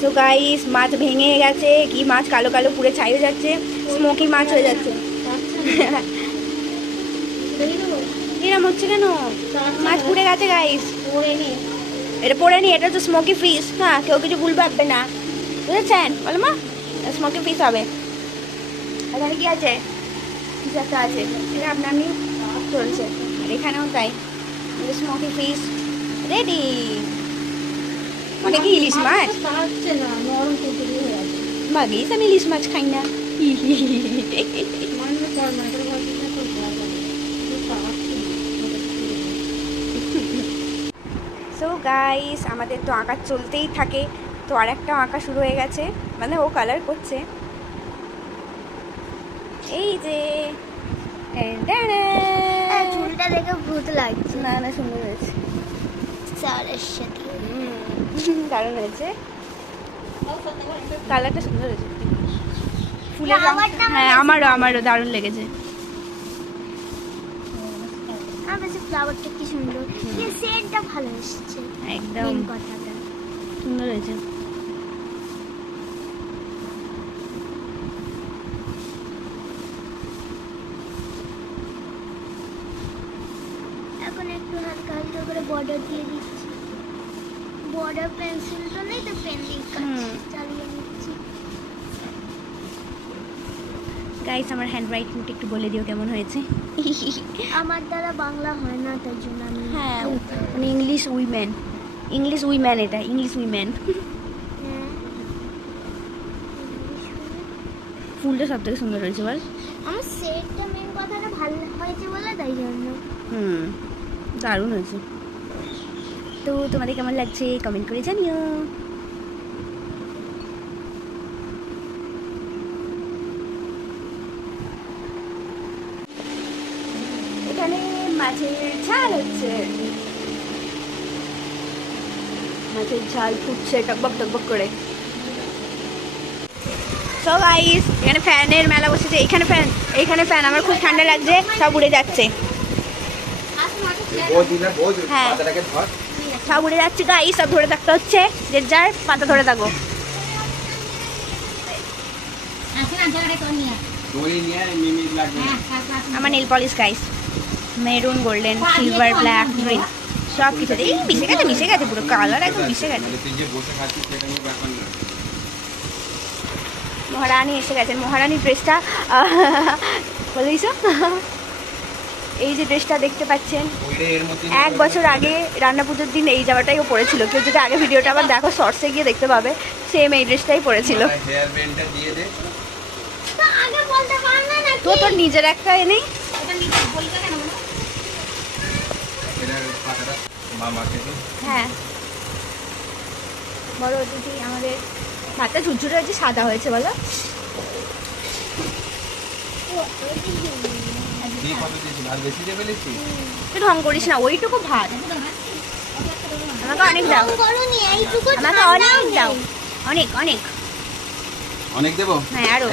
So guys মাছ ভেঙে গেছে। কি মাছ? কালো কালো পুড়ে ছাই হয়ে যাচ্ছে। স্মোকি মাছ হয়ে যাচ্ছে। এরম হচ্ছে কেন? মাছ পুড়ে গেছে গাইস এটা পড়ে নি, এটা তো স্মোকি ফিশ হ্যাঁ কেউ কিছু ভুল ভাববে না। বুঝেছেন বলো মা স্মোকি ফিশ হবে। এখানে কি আছে? কিছু আছে। এটা আপনা আপনি চলছে। আর এখানেও তাই। স্মোকি ফিশ রেডি অনেকে ইলিশ মাছ ভাগিস আমি ইলিশ মাছ খাই না সো গাইস আমাদের তো আঁকা চলতেই থাকে। তো আর একটা আঁকা শুরু হয়ে গেছে। মানে ও কালার করছে। এই যে। টাডা! চুলটা দেখে ভূত লাগছে। না না সুন্দর হয়েছে স্যারের সাথে। দারুণ হয়েছে। কালারটা সুন্দর হয়েছে। ফুলের হ্যাঁ আমারও আমারও দারুণ লেগেছে। ফ্লাওয়ারটা কি সুন্দর। সেন্টটা ভালো এসেছে। একদম। কথাটা সুন্দর হয়েছে। এখন একটু হালকা হালকা করে বর্ডার দিয়ে দিচ্ছি। বর্ডার পেন্সিলটা নেই তো পেন দিয়ে চালিয়ে নিচ্ছি। গাইস আমার হ্যান্ড রাইটিংটা একটু বলে দিও কেমন হয়েছে। আমার দ্বারা বাংলা হয় না তার জন্য আমি হ্যাঁ মানে ইংলিশ উইমেন ইংলিশ উইম্যান এটা ইংলিশ উইমেন হ্যাঁ। ফুলটা সব থেকে সুন্দর হয়েছে বল। আমার সেটটা মেন কথাটা ভালো হয়েছে বলে তাই জন্য। হুম দারুণ হয়েছে। তো তোমাদের কেমন লাগছে? কমেন্ট করে জানিও। এখানে মাছের ঝাল হচ্ছে। মাছের ঝাল ফুটছে টকবক টকবক করে। সো গাইস এখানে ফ্যানের মেলা বসেছে। এখানে ফ্যান এইখানে ফ্যান। আমার খুব ঠান্ডা লাগছে সব উড়ে যাচ্ছে। হ্যাঁ। সব উড়ে যাচ্ছে গাইস সব ধরে থাকতে হচ্ছে। যে যার পাতা ধরে থাকো। আমার nail polish guys maroon golden silver black green সব কিছু এই মিশে গেছে মিশে গেছে পুরো। কালার একদম মিশে গেছে। মহারানী এসে গেছেন মহারানী ড্রেসটা বলেছ এই যে ড্রেসটা দেখতে পাচ্ছেন এক বছর আগে রান্না পুজোর দিন এই জামাটাই ও পরেছিল। কেউ যদি আগে ভিডিওটা আবার দেখো শর্টসে গিয়ে দেখতে পাবে সেম এই ড্রেসটাই পরেছিল। দে। তো তোর নিজের একটা এনেই? হ্যাঁ। বড় অতিথি আমাদের ভাতটা ঝুরঝুরে হয়েছে সাদা হয়েছে বলো। দিয়ে কত দিয়েছি ভাত বেশি দিয়ে ফেলেছি? তুই ঢং করিস না ওইটুকু ভাত। আমাকে অনেক দাও। আমাকে অনেক দাও। অনেক অনেক। অনেক দেবো? হ্যাঁ আরও।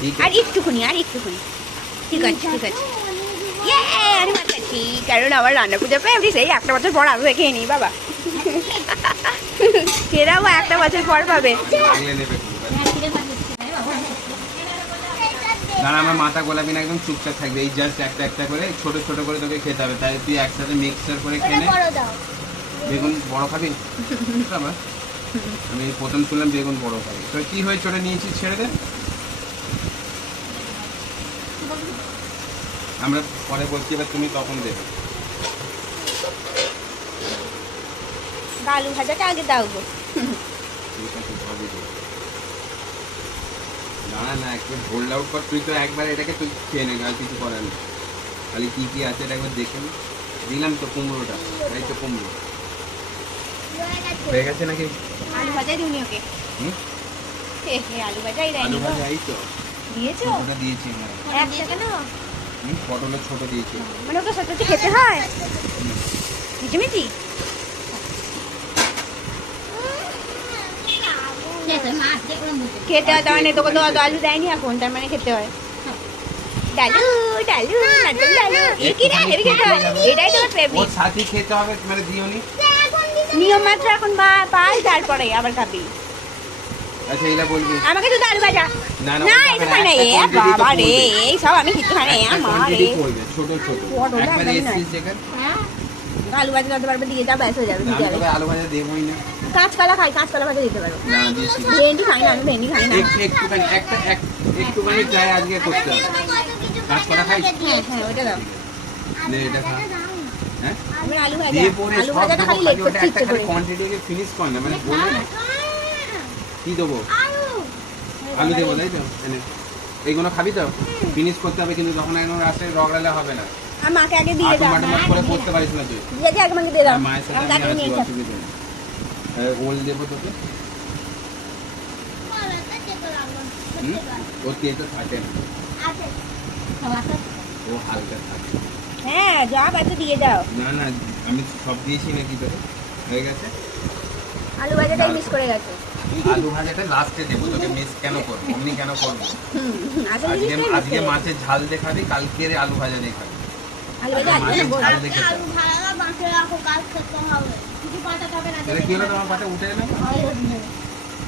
ঠিক আর একটুখানি আর একটুখানি। ঠিক আছে ঠিক আছে। ইয়ে আর মাতাচ্ছি কারণ আমার রান্না পুজো পেয়ে আমি সেই একটা বছর পর আরও খেয়ে নিই বাবা। এরাও একটা বছর পর পাবে। না আমার মাথা গোলাপি না একদম চুপচাপ থাকবে। এই জাস্ট একটা একটা করে ছোট ছোট করে তোকে খেতে হবে। তাই তুই একসাথে মিক্সচার করে খেয়ে নে বেগুন বড় খাবি? আবার আমি প্রথম শুনলাম বেগুন বড় খাবি। তো কি হয়ে ছোট নিয়েছিস ছেড়ে দে। আমরা পরে বলছি এবার তুমি তখন দেবে। আলু ভাজাটা আগে দাও গো ঠিক আছে সবই দেবে না না একবার হোল্ড আউট কর তুই তো একবার এটাকে তুই খেয়ে নেবে আর কিছু করার নেই। খালি কী কী আছে এটা একবার দেখে নে। দিলাম তো কুমড়োটা এই তো কুমড়ো। হয়ে গেছে নাকি? আলু ভাজাই দিউনি ওকে। হুম? আলু ভাজাই দেয়নি তো। দিয়েছ? ওটা দিয়েছি একটা কেন পটলের ছোট দিয়েছি। মানে ওকে সত্যি খেতে হয়? মিটি খেতে হয় তার মানে তোকে তো অত আলু দেয়নি এখন তার মানে খেতে হয়। ডালু ডালু নাচন ডালু। কি রে এর খেতে হয় এটাই তোমার ওর ফেভারিট সাথে খেতে হবে মানে দিওনি। নিয়ম মাত্র এখন বা পাই তারপরে আবার খাবি। আচ্ছা এইটা বলবি। আমাকে তো আলু ভাজা। না, না, না এটা খাই না এ বাবা রে এই সব আমি খেতে খাই না এ রে। ছোট ছোট। একবার একদমই এসছিস নয়। আলু ভাজা পারবে দিয়ে যা ব্যাস হয়ে যাবে আলু ভাজা দেবই না। কাঁচকলা খাই কাঁচকলা ভাজা দিতে পারো। ভেন্ডি খাই না আমি ভেন্ডি খাই না। একটু একটুখানি একটা এক একটুখানি ট্রাই আজকে করতে হবে। কাঁচকলা খাইস? হ্যাঁ হ্যাঁ ওটা দাও। নে এটা খা। হ্যাঁ? আমি আলু ভাজা আলু ভাজাটা খালি খালি করতে ইচ্ছে খালি করে কোয়ান্টিটিকে ফিনিশ কর না মানে বলে কি দেবো? আলু। দেবো তাই তো? এনে। এইগুলো খাবি তো? ফিনিশ করতে হবে কিন্তু যখন একদম রাস্তায় রগড়ালে হবে না। আর মাকে আগে দিয়ে দাও মাটু করে করতে পারিস না তুই। দিয়ে আগে দিয়ে দাও। নিয়ে ওল দেবো তোকে। তেলটা থাকে? ও হালকা থাকে। হ্যাঁ যা বাচ্চা দিয়ে দাও। না না আমি সব দিয়েছি নাকি তোকে? হয়ে গেছে? আলু ভাজাটাই মিস করে গেছে। আলু ভাজাটা লাস্টে দেবো তোকে মিস কেন করব? অমনি কেন করব? আজকে আজকে মাছের ঝাল দেখাবি কালকে আলু ভাজা দেখাবি। আলু ভাজা আজকে মাছের না, বল। ঝাল দেখে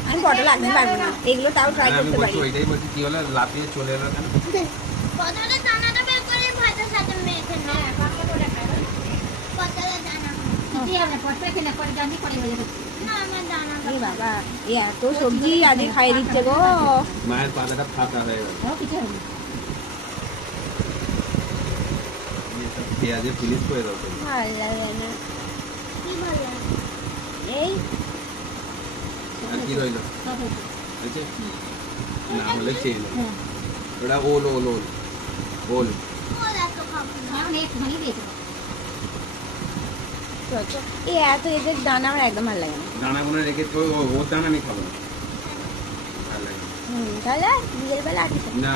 আমি পটল একদম পারব না। এগুলো তাও ট্রাই করতে পারি। ওইটাই বলছি কি হলো? লাফিয়ে চলে এলো কেন? এই বাবা এই এত সবজি আজকে খাইয়ে দিচ্ছে গো। মায়ের পাতাটা ফাঁকা হয়ে গেল। পেঁয়াজে ফিনিশ করে দাও। ভালো লাগে না। এই আর কি? রইল আছে না হলে চেয়ে ওটা ওল ওল ওল ওল চল, চল। এই এত এদের দানা আমার একদম ভালো লাগে না। দানাগুলো রেখে তো ওর দানা আমি খাব না। তাহলে আর কিছু না।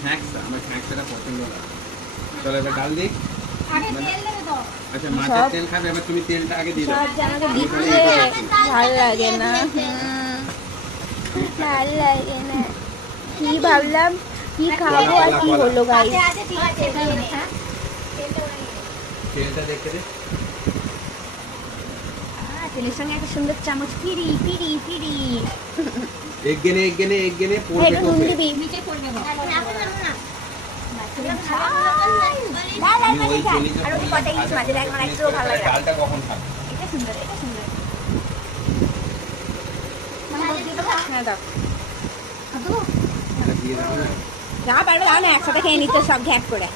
খ্যাঁকসা আমার খ্যাঁকসাটা পছন্দ না। চলো এবার ডাল দিই। আচ্ছা মাছের তেল খাবে এবার তুমি তেলটা আগে দিয়ে দাও। সব জানাকে দিচ্ছে ভালো লাগে না। হুম, ভালো লাগে না। কি ভাবলাম কি খাব আর কি হলো গাই তেলটা দেখে দে। তেলের সঙ্গে একটা সুন্দর চামচ ফিরি ফিরি ফিরি। এক গেনে এক গেনে এক গেনে পড়বে একটু নুন ডালটা কখন খাবে এটা সুন্দর এটা সুন্দর দাও এটা দিয়ে দাও না যা পারবে দাও না একসাথে খেয়ে নিতে সব ঘ্যাট করে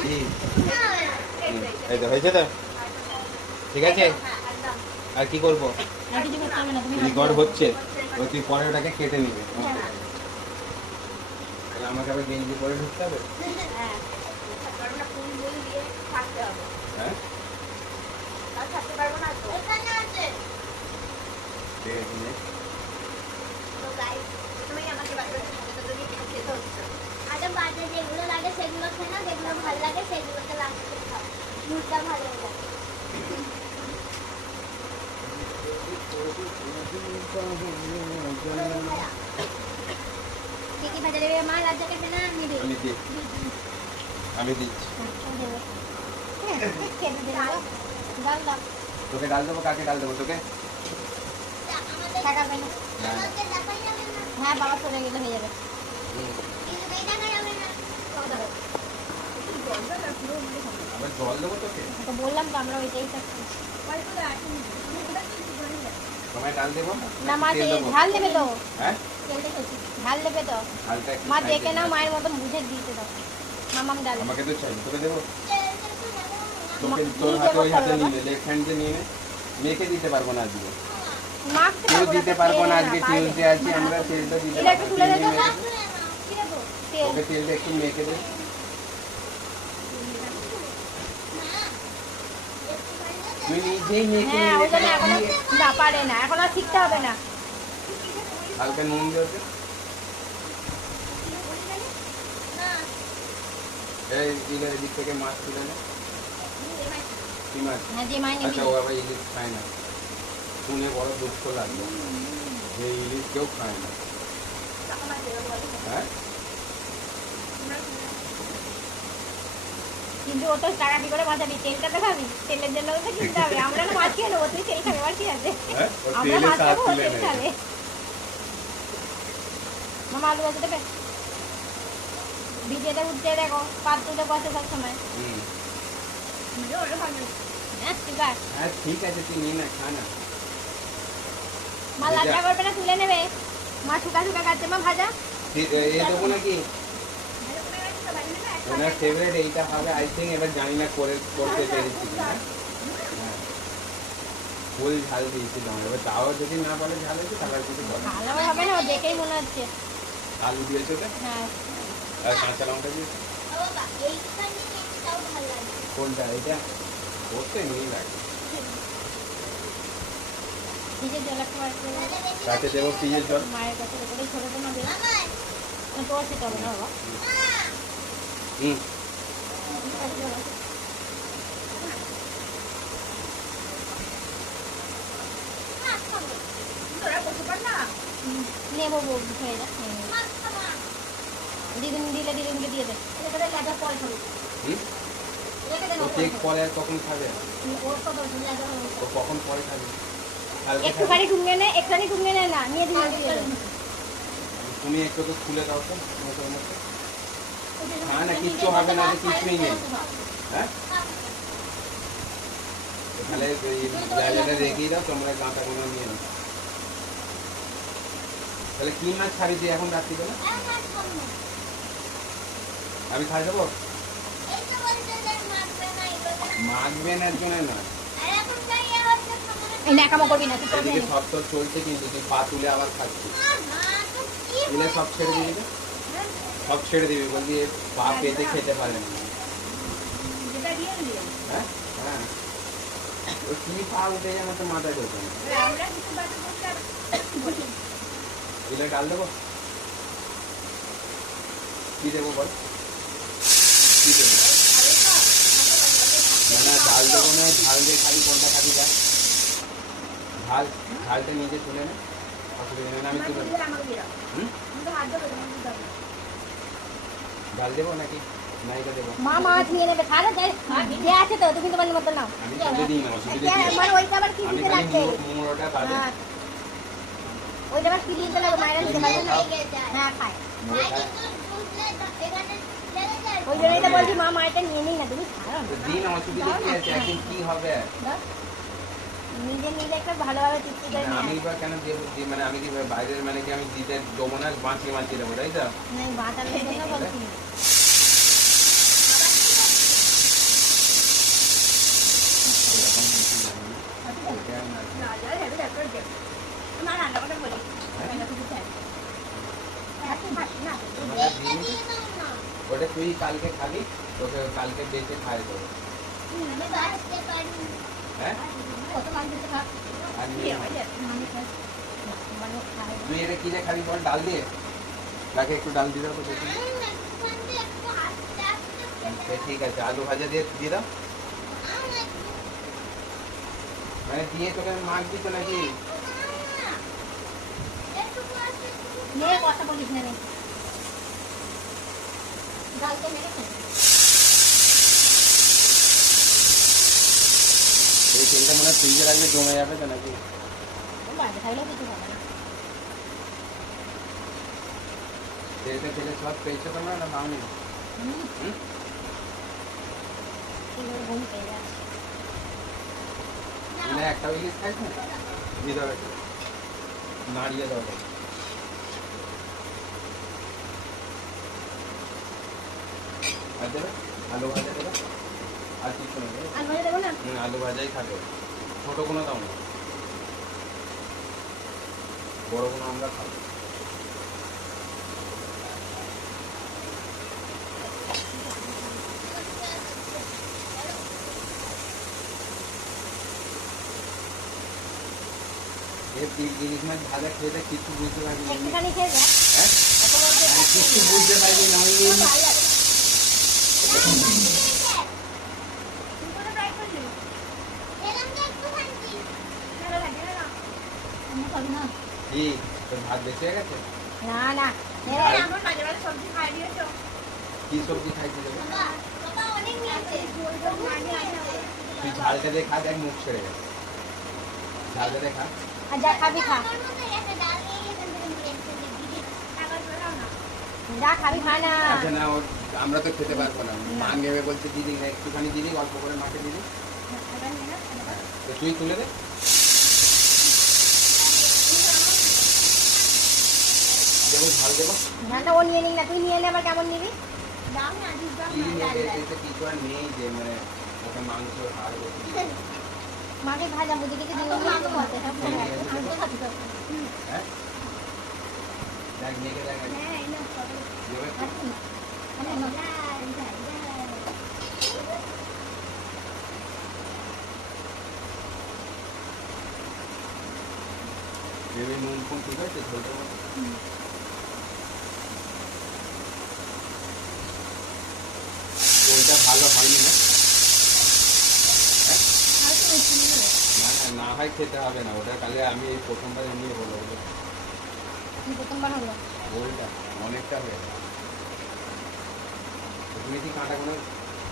কি? হয়েছে তো ঠিক আছে আর কি করব গড় হচ্ছে। ও তুই পরে ওটাকে কেটে নিবে। তাহলে আমাকে আবার গেঞ্জি পরে ঢুকতে হবে? হ্যাঁ। যেগুলো লাগে সেগুলো খেয়ে না যেগুলো ভালো লাগে সেগুলোকে ভালো লাগে কি কি ভাজা দেবে মা রাজ্যা কেটে না নিবি আমি দিই আমি দিচ্ছি ডাল দাও তোকে ডাল দেবো কাকে ডাল দেবো তোকে টাকা পাই না না, না। হ্যাঁ বাবা চলে গেলে হয়ে যাবে আবার জল দেবো তোকে তো বললাম তো আমরা ওইটাই খাচ্ছি তোমায় ডাল দেবো? না মা দেবো? ঝাল দেবে তো। হ্যাঁ? ঝাল দেবে তো মা দেখে। নাও মায়ের মতন বুঝে দিতে দাও মামাম ডাল। আমাকে তো চাই তোকে দেবো? তোকে তোর হাতে ওই হাতে নিয়ে লেফট হ্যান্ড দিয়ে নিয়ে নে। মেয়েকে দিতে পারব না আজকে। কেউ দিতে পারব না আজকে। টিউসডে আছি আমরা তেলটা দিতে পারব না। তেলটা একটু মেখে দে। তুই নিজেই মেখে হ্যাঁ এখনও না না এখন আর শিখতে হবে না। হালকা নুন দিয়ে এই দিক থেকে মাছ তুলে নে। কি মাছ হ্যাঁ যে আচ্ছা ও আবার ইলিশ খায় না। শুনে বড় দুঃখ লাগল। যে ইলিশ কেউ খায় না। হ্যাঁ? কিন্তু ও তো টাকা কি করে বাঁচাবি তেলটা তো খাবি তেলের জন্য তো কিনতে হবে। আমরা তো মাছ খেয়ে নেব তুই তেল খাবে আর কি আছে? হ্যাঁ আমরা মাছ খাব তেল খাবে। মামা আলু ভাজা দেবে ভিজেতে উঠতে দেখো পাত তুলে বসে সব সময়। হ্যাঁ ঠিক আছে হ্যাঁ তুই নিয়ে না খা না। মা লাজা করবে না তুলে নেবে। মা শুকা শুকা কাটছে মা ভাজা। এ দেবো নাকি? ওনার ফেভারিট এইটা হবে আই থিঙ্ক এবার জানি না করে করতে পেরেছি কিনা। হ্যাঁ। ফুল ঝাল দিয়েছিলাম এবার তাও যদি না বলে ঝাল হয়েছে তাহলে আর কিছু বলে হবে না দেখেই মনে হচ্ছে। আলু দিয়েছে ওটা হ্যাঁ। আর কাঁচা লঙ্কা দিয়েছে? কোনটা? এটা করতে নেই লাগে। কাছে দেবো ফ্রিজের জল। মায়ের কাছে ছোট না তোর সেটা হবে না বাবা। হুম নেব হয়ে দিদিন দিলে দিদিনকে দিয়ে কেক পরে কখন খাবে? ও কখন পরে খাবে? একটুখানি টুঙ্গে নে একটুখানি টুঙ্গে নে না নিয়ে দিন তুমি একটু তো খুলে দাও তো হ্যাঁ না কিচ্ছু হবে না কিছুই নেই। হ্যাঁ? তাহলে এই জায়গাটা রেখেই দাও তোমরা গাঁটা কোনো নিয়ে নাও। তাহলে কি মাছ ছাড়ি এখন রাত্রিবেলা? আমি না খাই দেবো? মাছবে না একজনে না। না করবি না। তুই সব তো চলছে কিন্তু তুই পা তুলে আবার খাচ্ছি মা তো কি তুলে সব ছেড়ে দিবি? তো? সব ছেড়ে দিবি বলবি পা পেতে খেতে পারে না। যেটা হ্যাঁ? হ্যাঁ। কি পা উঠে যেন তো মাথায় করতে দিলে ডাল দেবো? কি দেবো বল? কি দেবো? না ডাল দেবো না ঝাল দিয়ে খাবি কোনটা খাবি যা ঝাল ঝালটা নিজে তুলে নে। অসুবিধা নেই আমি তুলে হুম? হাত দেবো না, না। নাকি? নাইকা দেবো? মা মাছ নিয়ে নেবে। খাবে আছে তো তুমি তোমার মতো নাও। আমি তুলে দিই না অসুবিধা কি আছে? আমার ওইটা আবার কি দিতে লাগবে? মুড়োটা বাদে হ্যাঁ। ওইটা আবার কি দিতে লাগবে? মায়েরা নিতে পারবে না? লেগে হ্যাঁ খায়। ওই জন্যই তো বলছি মা মায়েরটা নিয়ে নিই না তুমি খাও দিন অসুবিধা কি আছে একদিন কি হবে? দাও। নিজে নিজে একটা ভালোভাবে তৃপ্তি করে মানে আমি নিয়ে বা কেন দেবো দি- মানে আমি কি বাইরের মানে কি আমি দিতে দেবো না বাঁচিয়ে বাঁচিয়ে দেবো তাই তো নেই বাঁচানোর জন্য বলছি এরকম কিছু জানি না। এটা আর না। না রান্না করে বলি আমরা এইটা দিই। দিয়ে দাও না ওটা তুই কালকে খাবি তোকে কালকে বেঁচে খাই দেবো আমি বাঁচতে পারি হ্যাঁ? খাই তুই এটা কি দিয়ে খাবি বল ডাল দিয়ে? তাকে একটু ডাল দিয়ে দাও তো আচ্ছা, ঠিক আছে আলু ভাজা দিয়ে দিয়ে দাও। মানে দিয়ে তোকে মাছ দিত নাকি? কথা বলিস না ডালকে মেরে খাই এই তেলটা মনে হয় ফ্রিজে রাখলে জমে যাবে তো নাকি বাইরে থাকলেও কিছু হবে না তেলটা তেলে সব পেয়েছ তোমরা না পাওনি হুম হুম? এগুলো ঘুম পেয়ে যাচ্ছে মানে একটা ইলিশ খাইছ না দিয়ে দাও একটু। নাড়িয়ে দাও তো। আর দেবে আলু ভাজা দেবে আর কিছু না দেবে আর মজা দেবো না? হুম, আলু ভাজাই খাবে ছোটো কোনো দাও না বড় কোনো আমরা খাব ইলিশ মাছ ভাজা খেয়ে কিছু বুঝতে পারবি না। একটুখানি খেয়ে যা। হ্যাঁ? হ্যাঁ, কিছু বুঝতে পারবি না ওই এমনি- ভালো লাগে তুই করে ট্রাই করলি এরকম একটুখানি ভালো লাগে না আমি খাবি না কি তোর ভাত বেঁচে গেছে? না না। কি সবজি খাইছি দেবে? বাবা বাবা অনেক তুই ঝালটা দিয়ে খা দেখ মুখ ছেড়ে গেছে। ঝালটা দিয়ে খা। যা খাবি খা। যা খাবি খা না। আচ্ছা না আমরা তো খেতে পারব না। মা নেবে বলছে দিদি না একটুখানি দিদি অল্প করে মাকে দিদি তুই তুলে দে। দেবো ঝাল দেবো ধানটা ও নিয়ে নিক না তুই নিয়ে নে আবার কেমন নিবি? কিছু আর নেই যে মানে মাংস মাকে ভাজা বুঝি হ্যাঁ দেখ দেখ ঝোলটা ভালো হয়নি না হ্যাঁ? না হয় খেতে হবে না ওটা কালে আমি এই প্রথমবার এমনি বলো। প্রথমবার হলো? ওইটা অনেকটা হয়ে গেছে। তুমি কি কাঁটা কোনো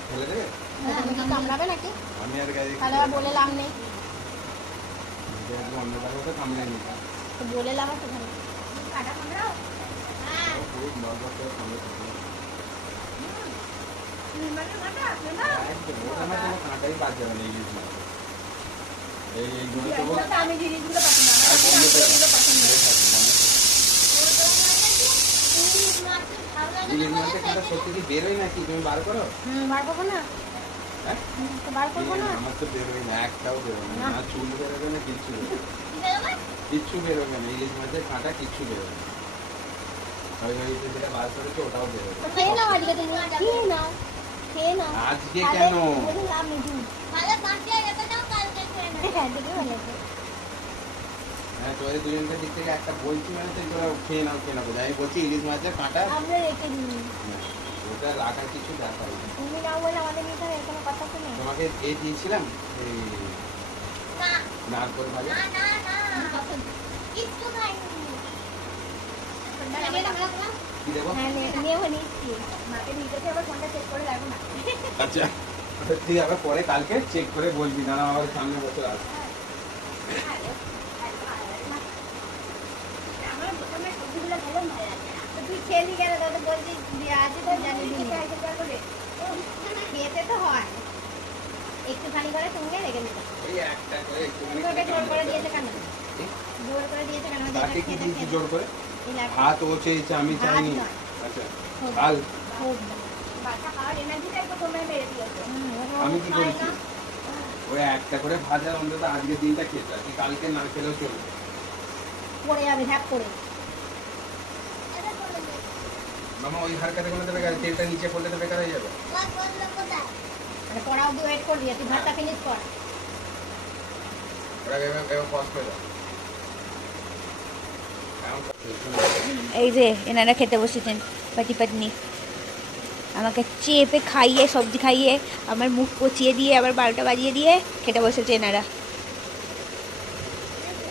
ফেলে দেবে? কি কামড়াবে নাকি? আমি আর গাড়ি তাহলে বলে লাভ নেই। অন্য কারও তো কামড়ে নি তো বলে লাভ আছে ওখানে খুব নর্মাল করে কামড়ে কোনো কাঁটাই বাদ যাবে না ইলিশ মাছ সত্যি কি বেরোয় নাকি তুমি বার করো বার করব না হ্যাঁ বার করব না আমার তো বেরোয় না একটাও না চুল বেরোবে না কিচ্ছু বেরোবে। কিচ্ছু বেরোবে না ইলিশ মাছের কাঁটা কিচ্ছু বেরোবে না আজকে কেন হ্যাঁ দেখে বলেছে হ্যাঁ তোদের দুজনকে দিক থেকে একটা বলছি মানে তো তোরা খেয়ে নাও খেয়ে নাও। আমি বলছি ইলিশ মাছের কাঁটা। আমরা রেখে দিই। ওটা রাখার কিছু দেখা তুমি নাও বলে আমাদের নিতে কোনো কথা তো তোমাকে এ দিয়েছিলাম এই নারকোল ভাজা। কি দেবো? হ্যাঁ নে- নিচ্ছি। মাকে নিতে আবার ফোনটা চেক করে রাখো না। আচ্ছা। তুই আবার পরে কালকে চেক করে বলবি না আমার সামনে বছর আসবে হয়। একটুখানি করে তুমি রেখে দিতে। এই একটা করে একটুখানি করে দিয়েছে কেন? জোর করে দিয়েছে কেন? যে কি দিয়েছি খেতে জোর করে? এই লাগ- হাত ও চেয়েছে আমি চাইনি। আচ্ছা। বাচ্চা খাওয়ার আমি কি করেছি। ওই একটা করে ভাজা অন্তত আজকের দিনটা খেতে কি কালকে না খেলেও চলবে। পড়ে যাবে ঝ্যাপ করে মামা ওই হারকাতে কোনো দেবে তেলটা নিচে পড়লে তো বেকার হয়ে যাবে। পড়া অব্দি ওয়েট করবি তুই ভাতটা ফিনিশ কর। ওরা এবার এবার পজ করে দাও। এখন এই যে এনারা খেতে বসেছেন পাতি পাতনি আমাকে চেপে খাইয়ে সবজি খাইয়ে আমার মুখ পচিয়ে দিয়ে আবার বারোটা বাজিয়ে দিয়ে খেতে বসেছে এনারা।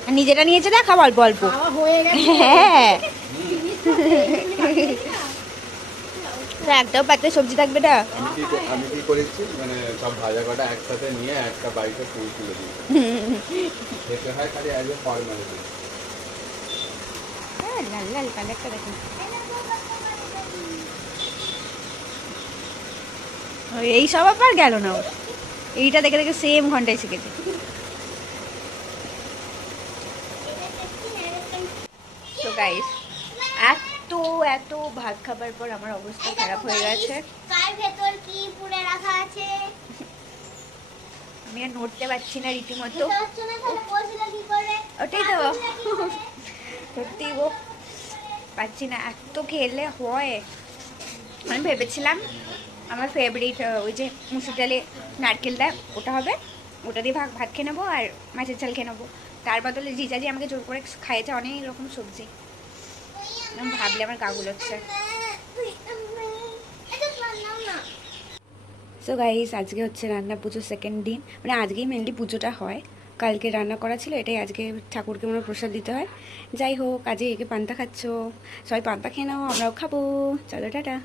আর নিজেটা নিয়েছে দেখ অল্প অল্প। হ্যাঁ একটাও পাতে সবজি থাকবে না? আমি কি করেছি? মানে সব ভাজা কটা একসাথে নিয়ে একটা বাড়িতে ফুল তুলে দিই খেতে হয় খালি ফর্মালিটি হ্যাঁ, লাল লাল কালারটা দেখুন। এই সব আবার গেল না ওর। এইটা দেখে দেখে সেম ঘন্টায় শিখেছে। তো গাইস এত এত ভাত খাবার পর আমার অবস্থা খারাপ হয়ে গেছে। ভেতর কি পুরে রাখা আছে? আমি আর নড়তে পারছি না রীতিমতো। ওটাই তো। সত্যি গো পাচ্ছি না এত খেলে হয়। আমি ভেবেছিলাম আমার ফেভারিট ওই যে মুসুর ডালে নারকেল দেয় ওটা হবে। ওটা দিয়ে ভাগ ভাত খেয়ে নেব আর মাছের ঝাল খেয়ে নেব। তার বদলে জিজাজি আমাকে জোর করে খাইয়েছে অনেক রকম সবজি। ভাবলে আমার গুলোচ্ছে। এটা সো গাইস আজকে হচ্ছে রান্না পুজোর সেকেন্ড দিন। মানে আজকেই মেনলি পুজোটা হয়। কালকে রান্না করা ছিল, এটাই আজকে ঠাকুরকে মনে প্রসাদ দিতে হয়। যাই হোক, আজকে একে পান্তা খাচ্ছ? সবাই পান্তা খেয়ে নাও, আমরাও খাব। চলো, টাটা।